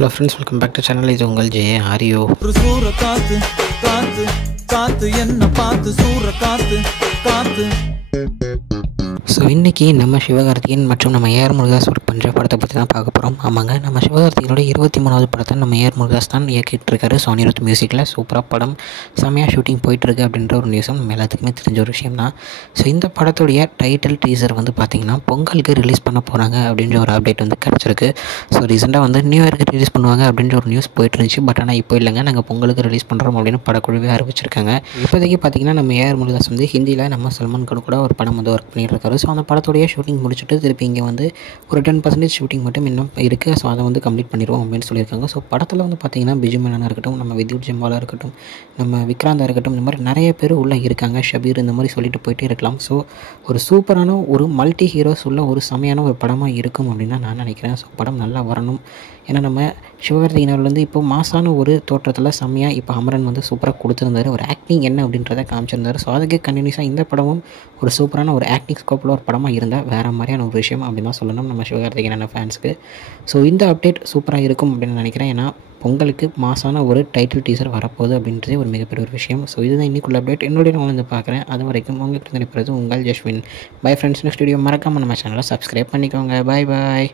Hello friends, welcome back to channel. இது உங்கள் J ஆரியோ. ஒரு சூற காத்து காத்து காத்து என்ன பார்த்து சூற காத்து காத்து. ஸோ இன்றைக்கி நம்ம சிவகார்த்திகேயன் மற்றும் நம்ம ஏஆர் முருகதாஸ் ஒர்க் பண்ணுற படத்தை பற்றி தான் பார்க்க போகிறோம். ஆமாங்க, நம்ம சிவகார்த்திகேயனோட 23வது படத்தை நம்ம ஏஆர் முருகதாஸ் தான் இயக்கிட்டு இருக்காரு. சோனிருத் மியூசிக்கில் சூப்பராக படம் செம்மையாக ஷூட்டிங் போயிட்டுருக்கு அப்படின்ற ஒரு நியூஸும் நம்ம எல்லாத்துக்குமே தெரிஞ்ச ஒரு விஷயம் தான். ஸோ இந்த படத்துடைய டைட்டில் டீசர் வந்து பார்த்திங்கன்னா பொங்கலுக்கு ரிலீஸ் பண்ண போகிறாங்க அப்படின்ற ஒரு அப்டேட் வந்து கிடச்சிருக்கு. ஸோ ரீசெண்டாக வந்து நியூ இயருக்கு ரிலீஸ் பண்ணுவாங்க அப்படின்ற ஒரு நியூஸ் போயிட்டு இருந்துச்சு. பட் ஆனால் இப்போ இல்லைங்க, நாங்கள் பொங்கலுக்கு ரிலீஸ் பண்ணுறோம் அப்படின்னு படக்குழுவே அறிவிச்சிருக்காங்க. இப்போதைக்கு பார்த்திங்கன்னா நம்ம ஏஆர் முருகதாஸ் வந்து ஹிந்தியில் நம்ம சல்மான் கான் கூட ஒரு படம் வந்து ஒர்க் பண்ணிட்டு இருக்காரு. ஸோ அந்த படத்துடைய ஷூட்டிங் முடிச்சுட்டு திருப்பி இங்கே வந்து ஒரு 10% ஷூட்டிங் மட்டும் இன்னும் இருக்குது. ஸோ அதை வந்து கம்ப்ளீட் பண்ணிடுவோம் அப்படின்னு சொல்லியிருக்காங்க. ஸோ படத்தில் வந்து பார்த்திங்கன்னா பிஜு மேனனாக இருக்கட்டும், நம்ம வித்யுத் ஜம்பாலாக இருக்கட்டும், நம்ம விக்ராந்தாக இருக்கட்டும், இந்த மாதிரி நிறைய பேர் உள்ளே இருக்காங்க. ஷபீர் இந்த மாதிரி சொல்லிட்டு போயிட்டே இருக்கலாம். ஸோ ஒரு சூப்பரான ஒரு மல்டி ஹீரோஸ் உள்ள ஒரு செமையான ஒரு படமாக இருக்கும் அப்படின்னு தான் நான் நினைக்கிறேன். ஸோ படம் நல்லா வரணும். ஏன்னா நம்ம சிவகார்த்திகேயன் வந்து இப்போ மாசான ஒரு தோற்றத்தில் செம்மையாக இப்போ அமரன் வந்து சூப்பராக கொடுத்துருந்தாரு. ஒரு ஆக்டிங் என்ன அப்படின்றத காமிச்சிருந்தார். ஸோ அதுக்கு கண்டினியூஸாக இந்த படமும் ஒரு சூப்பரான ஒரு ஆக்டிங் ஸ்கோப்பில் ஒரு படமாக இருந்தால் வேறு மாதிரியான ஒரு விஷயம் அப்படின்னு தான் சொல்லணும் நம்ம சிவகார்த்திகேயன் ஃபேன்ஸுக்கு. ஸோ இந்த அப்டேட் சூப்பராக இருக்கும் அப்படின்னு நினைக்கிறேன். ஏன்னா பொங்கலுக்கு மாசான ஒரு டைட்டில் டீசர் வரப்போகுது அப்படின்றதே ஒரு மிகப்பெரிய ஒரு விஷயம். ஸோ இதுதான் இன்றைக்குள்ள அப்டேட். என்னுடைய நான் வந்து பார்க்குறேன். அது வரைக்கும் உங்களுக்கு நினைப்பது உங்கள் Jaswin. Bye friends. Next video மறக்காமல் நம்ம சேனலை சப்ஸ்கிரைப் பண்ணிக்கோங்க. பாய் பாய்.